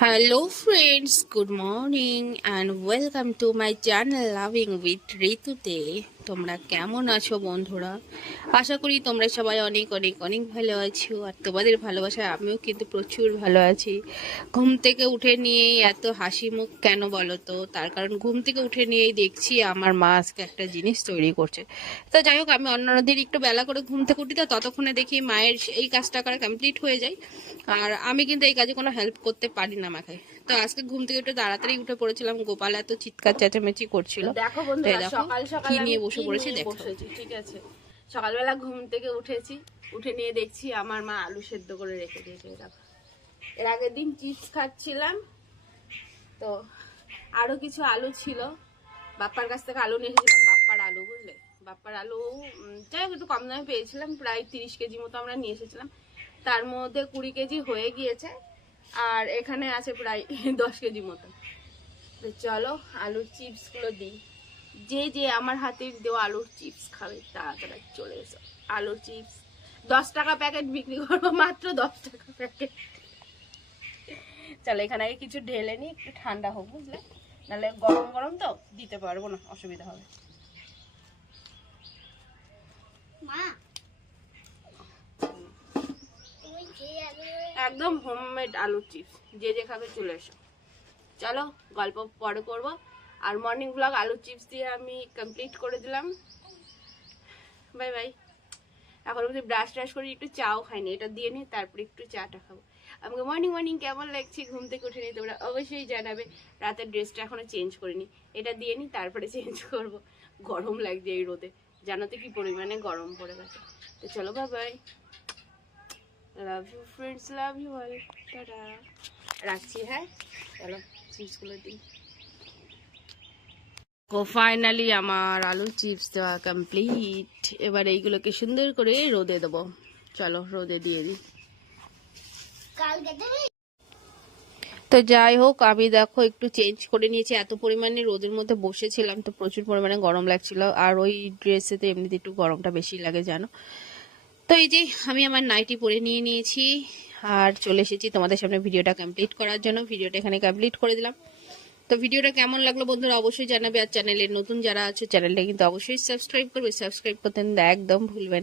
Hello friends, good morning and welcome to my channel Loving with Ritu Day. তোমরা কেমন আছো বন্ধুরা? আশা করি তোমরা সবাই অনেক অনেক অনেক ভালো আছো আর তোমাদের ভালোবাসায় আমিও কিন্তু প্রচুর ভালো আছি। ঘুম থেকে উঠে নিয়েই এত হাসি মুখ কেন বলো তো? তার কারণ ঘুম থেকে উঠে নিয়েই দেখছি আমার মা আজকে একটা জিনিস তৈরি করছে। তো যাই হোক, আমি অন্যান্য দিন একটু বেলা করে ঘুম থেকে উঠি, তো ততক্ষণে দেখি মায়ের এই কাজটা করা কমপ্লিট হয়ে যায় আর আমি কিন্তু এই কাজে কোনো হেল্প করতে পারি না মাকে। তো আজকে ঘুম থেকে একটু তাড়াতাড়ি উঠে পড়েছিলাম, গোপাল এত চিৎকার চেঁচামেচি করছিল। দেখো বন্ধুরা, সকাল সকাল কি আমি নিয়ে বসে পড়েছি নিয়ে দেখো। বসেছি, ঠিক আছে। সকালবেলা ঘুম থেকে উঠে নিয়ে দেখছি আমার মা আলু সেদ্ধ করে রেখে দিয়েছে। দেখো, এর আগের দিন চিপস খাচ্ছিলাম, তো আরো কিছু আলু ছিল, বাপ্পার কাছ থেকে আলু নিয়ে এসেছিলাম, বাপ্পার আলু, বুঝলে, বাপ্পার আলু যাই হোক একটু কম দামে পেয়েছিলাম, প্রায় 30 কেজি মতো আমরা নিয়ে এসেছিলাম। তার মধ্যে 20 কেজি হয়ে গিয়েছে আর এখানে আছে প্রায় 10 কেজি মতো। তো চলো আলুর চিপস গুলো দিই। যে আমার হাতের দেওয়া আলুর চিপস খাবে তাড়াতাড়ি চলে এসো। আলুর চিপস 10 টাকা প্যাকেট বিক্রি করবো, মাত্র 10 টাকা প্যাকেট। চলো এখানে আগে কিছু ঢেলে নি, একটু ঠান্ডা হোক, বুঝলে, নাহলে গরম গরম তো দিতে পারবো না, অসুবিধা হবে। একদম হোমমেড আলুর চিপস, যে খাবে চলে এসো। চলো গল্প পরে করবো। আর মর্নিং ব্লগ আলুর চিপস দিয়ে আমি কমপ্লিট করে দিলাম। Bye bye. এখন অবধি ব্রাশ ট্রাশ করে একটু চাও খাইনি, এটা দিয়ে নিই তারপরে একটু চাটা খাবো। আমাকে মর্নিং কেমন লাগছে ঘুম থেকে উঠে নিই তোমরা অবশ্যই জানাবে। রাতের ড্রেসটা এখনো চেঞ্জ করিনি, এটা দিয়ে নিই তারপরে চেঞ্জ করব। গরম লাগছে এই রোদে, জানো তো কি পরিমাণে গরম পড়ে গেছে। তো চলো bye bye, love you friends, love you all, tata, রাখছি। হ্যাঁ চলো চিপসগুলো দিই। ফাইনালি আমার আলুর চিপস দেওয়া কমপ্লিট। এবার এইগুলোকে সুন্দর করে রোদে দেবো। চলো রোদে দিয়ে দিই। তো যাই হোক, আমি দেখো একটু চেঞ্জ করে নিয়েছি, এত পরিমাণে রোদের মধ্যে বসেছিলাম তো প্রচুর পরিমাণে গরম লাগছিল, আর ওই ড্রেসেতে এমনিতে একটু গরমটা বেশি লাগে জানো। তো এই যে আমি আমার নাইটি পরে নিয়ে নিয়েছি আর চলে এসেছি তোমাদের সামনে ভিডিওটা কমপ্লিট করার জন্য। ভিডিওটা এখানে কমপ্লিট করে দিলাম। তো ভিডিওটা কেমন লাগলো বন্ধুরা অবশ্যই জানাবে, আর চ্যানেলে নতুন যারা আছে চ্যানেলটা কিন্তু অবশ্যই সাবস্ক্রাইব করবে, সাবস্ক্রাইব করতে একদম ভুলবে না।